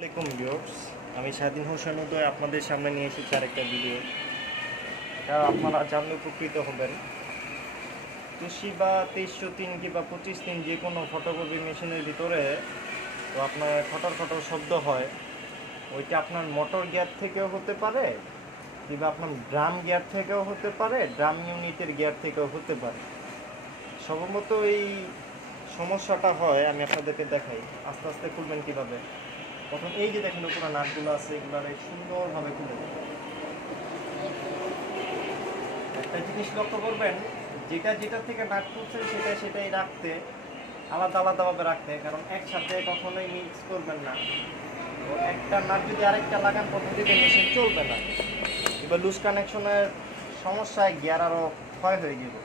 আসসালামাইকুম ভিউয়ার্স, আমি স্বাধীন হোসেন উদয় আপনাদের সামনে নিয়ে এসেছি আরেকটা ভিডিও। এটা আপনারা জানলে উপকৃত হবেন। ২০ বা ২৩০৩ কিংবা ২৫৩ যে কোনো ফটোকপি মেশিনের ভিতরে তো আপনার খটর খটর শব্দ হয়, ওইটা আপনার মোটর গিয়ার থেকেও হতে পারে কিংবা আপনার ড্রাম গিয়ার থেকেও হতে পারে, ড্রাম ইউনিটের গিয়ার থেকেও হতে পারে। সম্ভবত এই সমস্যাটা হয়, আমি আপনাদেরকে দেখাই। আস্তে আস্তে খুলবেন কীভাবে। প্রথম এই যে দেখেন উপরে নাটগুলো আছে, এগুলো সুন্দরভাবে খুলে দেবেন। একটা জিনিস লক্ষ্য করবেন, যেটা যেটা থেকে নাট খুলছেন সেটাই রাখতে, আলাদা আলাদাভাবে রাখতে, কারণ একসাথে কখনোই মিক্স করবেন না। তো একটা নাট যদি আরেকটা লাগান পদ্ধতিতে মেশিন চলবে না, এবার লুজ কানেকশনের সমস্যায় গিয়ার আরও ক্ষয় হয়ে যাবে।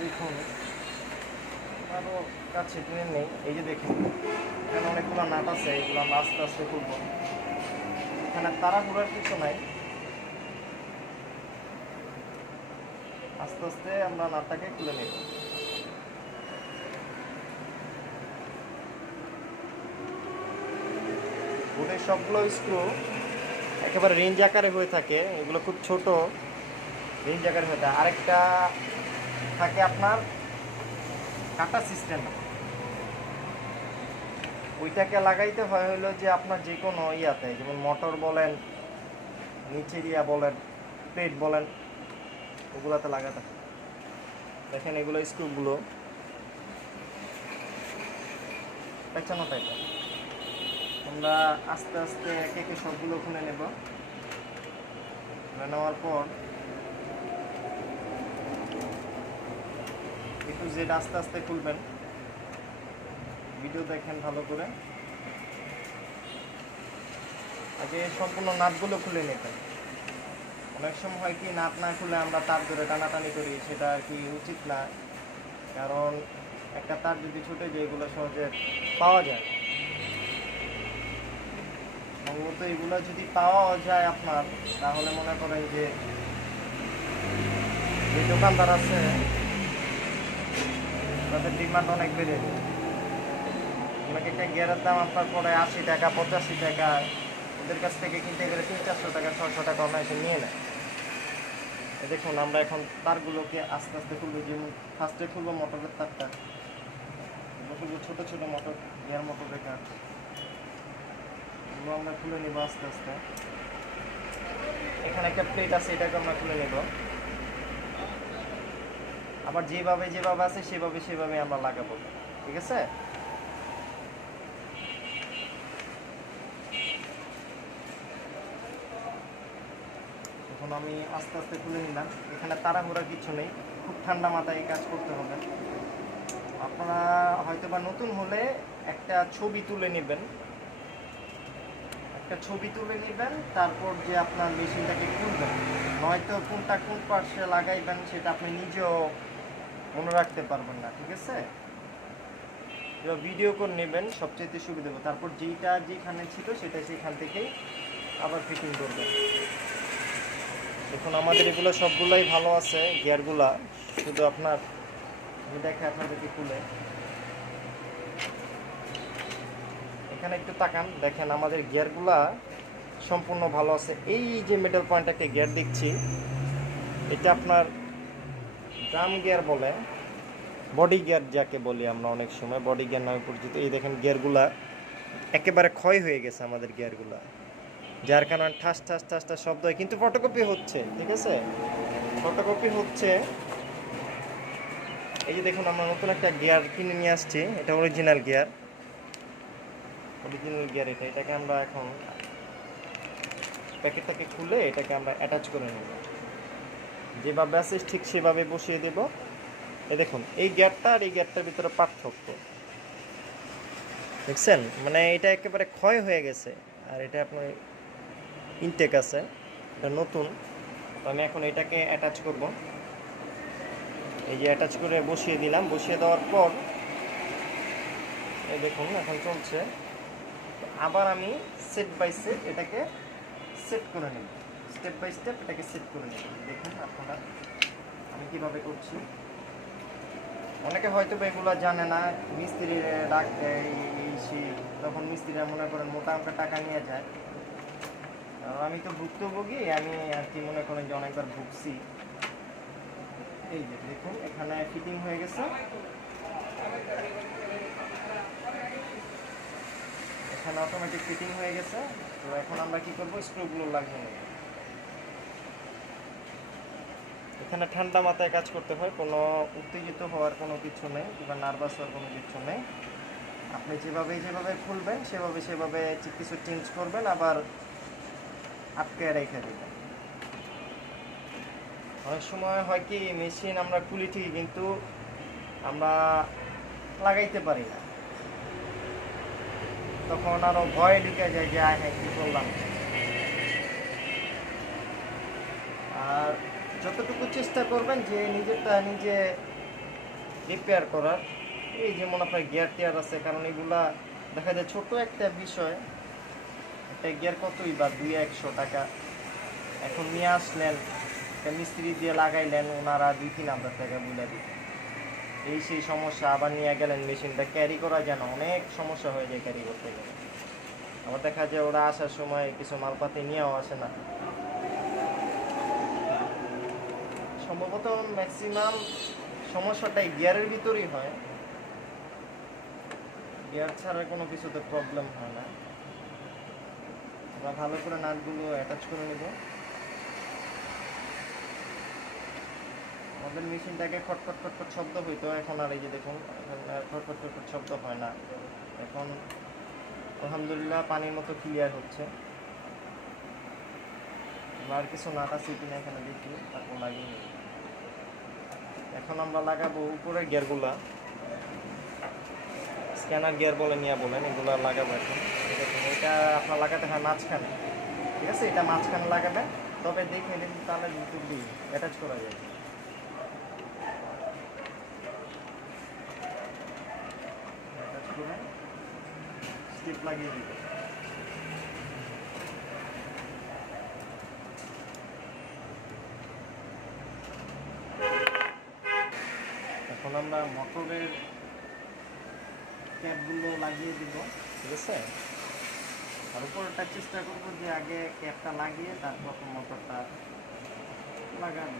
দেখুন আরও কাছে টেনে নেই, এই যে দেখুন এখানে অনেকগুলো নাট আছে, এগুলো আমরা আস্তে আস্তে খুলবো। এখানে তাড়াহুড়ার কিছু নাই, আস্তে আস্তে আমরা নাটটাকে খুলে নেব। বোর্ডের সবগুলো স্ক্রু একেবারে রেঞ্জ আকারে হয়ে থাকে, এগুলো খুব ছোট রেঞ্জ আকারে হয়ে থাকে। আরেকটা থাকে আপনার কাটা সিস্টেম, ওইটাকে লাগাইতে হয় হলো যে আপনার যে কোনো ইয়াতে, যেমন মোটর বলেন, নিচের ইয়া বলেন, প্লেট বলেন, ওগুলাতে লাগাতে হয়। দেখেন এগুলো স্ক্রুগুলো পেঁচানো টাইপের। আমরা আস্তে আস্তে একে একে সবগুলো খুলে নেব। খুলে নেওয়ার পর একটু জেড আস্তে আস্তে খুলবেন, ভিডিও দেখেন ভালো করে। আগে সম্পূর্ণ নাটগুলো খুলে নেবেন। অনেক সময় হয় কি, নাট না খুলে আমরা তার ধরে টানাটানি করি, সেটা আর কি উচিত না। কারণ একটা তার যদি ছুটে যায়, এগুলো সহজে পাওয়া যায়। সম্ভবত এগুলো যদি পাওয়া যায় আপনার, তাহলে মনে করেন যে দোকানদার আছে তাদের ডিমান্ড অনেক বেড়ে যায়। আপনাকে একটা গিয়ারের দাম আপনার পরে ৮০ টাকা ৮৫ টাকা, ওদের কাছ থেকে কিনতে গেলে ৩00-৪০০ টাকা ৬০০ টাকা অনায়াসে নিয়ে নেয়। দেখুন আমরা এখন তারগুলোকে আস্তে আস্তে খুলবো। যেমন ফার্স্টে খুলবো মোটরের তারটা, খুলবো ছোটো ছোটো মোটর, গিয়ার মোটরের কাজ, এগুলো আমরা খুলে নেবো আস্তে আস্তে। এখানে একটা প্লেট আছে, এটাকে আমরা খুলে নেব। আবার যেভাবে যেভাবে আছে সেভাবে আমরা লাগাবো, ঠিক আছে। এখন আমি আস্তে আস্তে খুলে নিলাম। এখানে তাড়াহুড়া কিছু নেই, খুব ঠান্ডা মাথায় এই কাজ করতে হবে। আপনারা হয়তো বা নতুন হলে একটা ছবি তুলে নেবেন, তারপর যে আপনার মেশিনটাকে খুলবেন, নয়তো কোনটা কোন পাশে লাগাইবেন সেটা আপনি নিজেও মনে রাখতে পারবেন না, ঠিক আছে। ভিডিও করে নেবেন, সবচেয়ে সুবিধা হবে। তারপর যেইটা যেখানে ছিল সেটা সেখান থেকেই আবার ফিটিং করবেন। দেখুন আমাদের এগুলো সবগুলোই ভালো আছে, গিয়ারগুলা। শুধু আপনার আমি দেখে আপনাদেরকে খুলে, এখানে একটু তাকান, দেখেন আমাদের গিয়ারগুলা সম্পূর্ণ ভালো আছে। এই যে মিডল পয়েন্ট একটা গিয়ার দেখছি, এটা আপনার ড্রাম গিয়ার বলে, বডি গিয়ার যাকে বলি আমরা অনেক সময়, বডি গিয়ার নামে পরিচিত। এই দেখেন গিয়ারগুলা একেবারে ক্ষয় হয়ে গেছে আমাদের গিয়ারগুলা, যার কারণে ঠাস ঠাস ঠাস ঠাস শব্দ হয়। কিন্তু ফটোকপি হচ্ছে, ঠিক আছে, ফটোকপি হচ্ছে। এই যে দেখুন আমরা নতুন একটা গিয়ার কিনে নিয়ে আসছি, এটা অরিজিনাল গিয়ার, এটাকে আমরা এখন প্যাকেটটাকে খুলে এটাকে আমরা অ্যাটাচ করে নেব। যেভাবে আছে ঠিক সেভাবে বসিয়ে দেব। এই দেখুন এই গিয়ারটা আর এই গিয়ারটার ভিতরে পার্থক্য দেখছেন, মানে এটা একেবারে ক্ষয় হয়ে গেছে, আর এটা আপনার ইনটেক আছে, এটা নতুন। আমি এখন এটাকে অ্যাটাচ করব। এই যে অ্যাটাচ করে বসিয়ে দিলাম, বসিয়ে দেওয়ার পর এই দেখুন এখন চলছে। আবার আমি সেট বাই সেট এটাকে সেট করে নেব, স্টেপ বাই স্টেপ এটাকে সেট করে নেব। দেখুন আপনারা আমি কীভাবে করছি। অনেকে হয়তো বা এগুলো জানে না, মিস্ত্রি ডাক দেয় এই সেই, তখন মিস্ত্রিরা মনে করেন মোটা অঙ্কের টাকা নিয়ে যায়। আর আমি তো ভুক্তভোগী, আমি আর কি মনে করেন যে অনেকবার ভুগছি। এই যে দেখুন এখানে ফিটিং হয়ে গেছে, এখানে অটোমেটিক ফিটিং হয়ে গেছে। তো এখন আমরা কি করব, স্ক্রুগুলো লাগিয়ে নেব। এখানে ঠান্ডা মাথায় কাজ করতে হয়, কোনো উত্তেজিত হওয়ার কোনো কিছু নেই কিংবা নার্ভাস হওয়ার কোনো কিছু নেই। আপনি যেভাবে খুলবেন সেভাবে কিছু চেঞ্জ করবেন, আবার আটকে রেখে দেবেন। অনেক সময় হয় কি মেশিন আমরা খুলি ঠিকই, কিন্তু আমরা লাগাইতে পারি না, তখন আরও ভয় ঢুকে যায় যে হ্যাঁ কী করলাম। আর যতটুকু চেষ্টা করবেন যে নিজেরটা নিজে রিপেয়ার করার। এই যেমন আপনার গিয়ার টিয়ার আছে, কারণ এগুলা দেখা যায় ছোট একটা বিষয়, একটা গিয়ার কতই বা 200-100 টাকা। এখন নিয়ে আসলেন, একটা মিস্ত্রি দিয়ে লাগাইলেন, ওনারা 2-3 হাজার টাকা বুঝা দিত। এই সেই সমস্যা, আবার নিয়ে গেলেন মেশিনটা ক্যারি করা যেন অনেক সমস্যা হয়ে যায় ক্যারি করতে গেলে। আবার দেখা যায় ওরা আসার সময় কিছু মালপাতি নিয়েও আসে না। সম্ভবত ম্যাক্সিমাম সমস্যাটাই গিয়ারের ভিতরেই হয়, গিয়ার ছাড়া কোনো কিছুতে প্রবলেম হয় না। আমরা ভালো করে নাটগুলো অ্যাটাচ করে নেব। আমাদের মেশিনটাকে খটখট খটখট শব্দ হইতো, এখন আর এই যে দেখুন খটখট খটখট শব্দ হয় না। এখন আলহামদুলিল্লাহ পানির মতো ক্লিয়ার হচ্ছে। আর কিছু নাট আছে কিনা এখানে দেখি, তারপর লাগিয়ে নেব। এখন আমরা লাগাবো উপরের গিয়ারগুলা, স্ক্যানার গিয়ার বলে নিয়ে বলেন, এগুলো লাগাবো এখন। দেখুন এটা আপনার লাগাতে হয় মাঝখানে, ঠিক আছে? এটা মাঝখানে লাগাবেন, তবে দেখে নিন তাহলে ভিতর দিয়ে অ্যাটাচ করা যায়। অ্যাটাচ করে স্টিপ লাগিয়ে দিবেন। এখন আমরা মোটরের ক্যাপগুলো লাগিয়ে দিব, ঠিক আছে? আর উপরটা চেষ্টা করবো যে আগে ক্যাপটা লাগিয়ে তারপর মোটরটা লাগানো।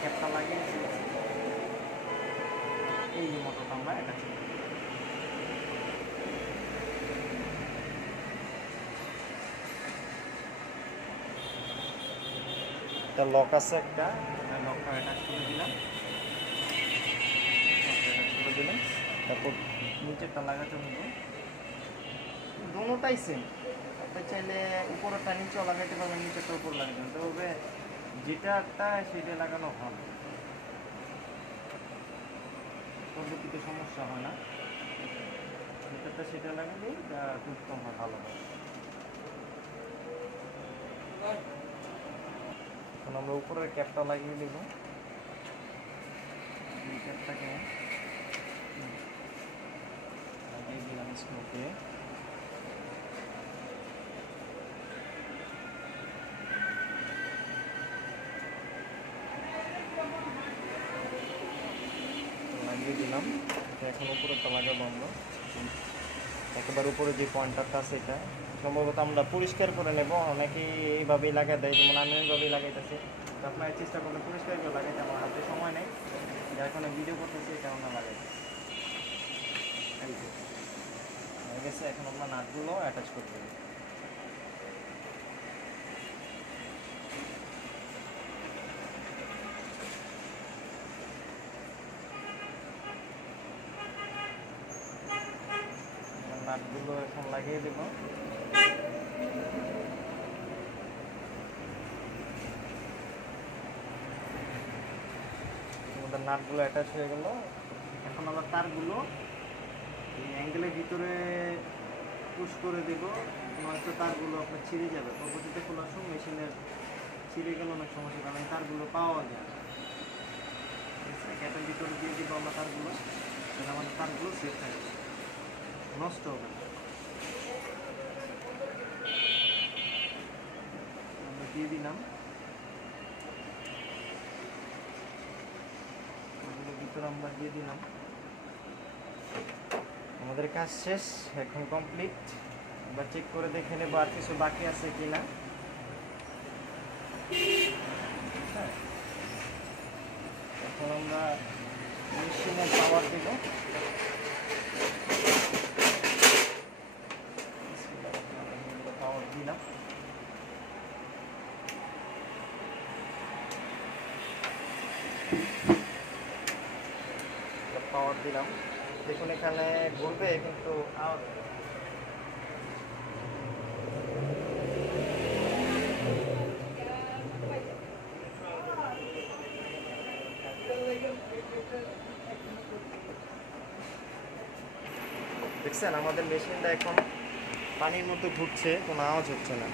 ক্যাপটা লাগিয়ে এই যে মোটরটা আমরা এটা লক আছে একটা, লকটা অ্যাটাচ করে দিলাম, তারপর নিচেরটা লাগাতে হলো। দুটোটাই সেম, আপনি চাইলে উপরেরটা নিচেও লাগাইতে পারবেন, নিচেরটা উপর লাগাতে পারবেন, তবে যেটাটা সেটা লাগানো ভালো, পদ্ধতিতে সমস্যা হয় না। যেটাটা সেটা লাগালেই উত্তম হয়, ভালো হয়। এখন আমরা উপরের ক্যাপটা লাগিয়ে দেব। এই ক্যাপটাকে লাগিয়ে দিলাম স্ক্রুতে। লাগিয়ে দিলাম। এখন উপরেরটা লাগাবো আমরা, একেবারে উপরে যে পয়েন্টারটা আছে এটা সম্ভবত আমরা পরিষ্কার করে নেব। অনেকেই এইভাবেই লাগাই দেয়, যেমন আমি এইভাবেই লাগাইতেছি। তো আপনারা চেষ্টা করলে পরিষ্কার করে লাগাইতে, আমার হাতে সময় নেই, যার কারণে ভিডিও করতেছি, এটা আমরা লাগাই হয়ে গেছে। এখন আমরা নাটগুলো অ্যাটাচ করে দেবো। নাটগুলো এখন লাগিয়ে দেব। আমাদের নাটগুলো অ্যাটাচ হয়ে গেল। এখন আমরা তারগুলো এই অ্যাঙ্গেলের ভিতরে পুশ করে দেব, নয়তো তারগুলো আপনার ছিঁড়ে যাবে। পরবর্তীতে খোলার সময় মেশিনের ছিঁড়ে গেলে অনেক সমস্যা, কারণ তারগুলো পাওয়া যায় না। ক্যাপের ভিতরে দিয়ে দিব আমরা তারগুলো, তাহলে আমাদের তারগুলো সেফ থাকবে, নষ্ট হবে না। আমরা দিয়ে দিলাম। ভিতরে আমরা দিয়ে দিলাম। আমাদের কাজ শেষ, এখন কমপ্লিট। এবার চেক করে দেখে নেব আর কিছু বাকি আছে কিনা। হ্যাঁ, এখন আমরা মেশিনে পাওয়ার দিব। পাওয়ার দিলাম। পাওয়ার দিলাম, দেখুন এখানে ঘুরবে কিন্তু দেখছেন আমাদের মেশিনটা এখন পানির মতো ঘুরছে, কোনো আওয়াজ হচ্ছে না।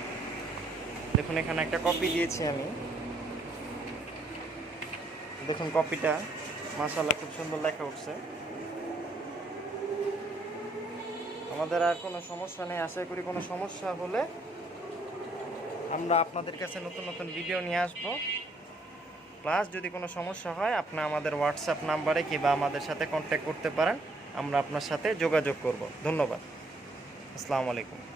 দেখুন এখানে একটা কপি দিয়েছি আমি, দেখুন কপিটা মাশাআল্লাহ খুব সুন্দর লেখা উঠছে। আমাদের আর কোনো সমস্যা নেই, আশা করি কোনো সমস্যা হলে আমরা আপনাদের কাছে নতুন নতুন ভিডিও নিয়ে আসবো। প্লাস যদি কোনো সমস্যা হয় আপনি আমাদের হোয়াটসঅ্যাপ নাম্বারে কিংবা আমাদের সাথে কন্ট্যাক্ট করতে পারেন, আমরা আপনার সাথে যোগাযোগ করব। ধন্যবাদ, আসসালামু আলাইকুম।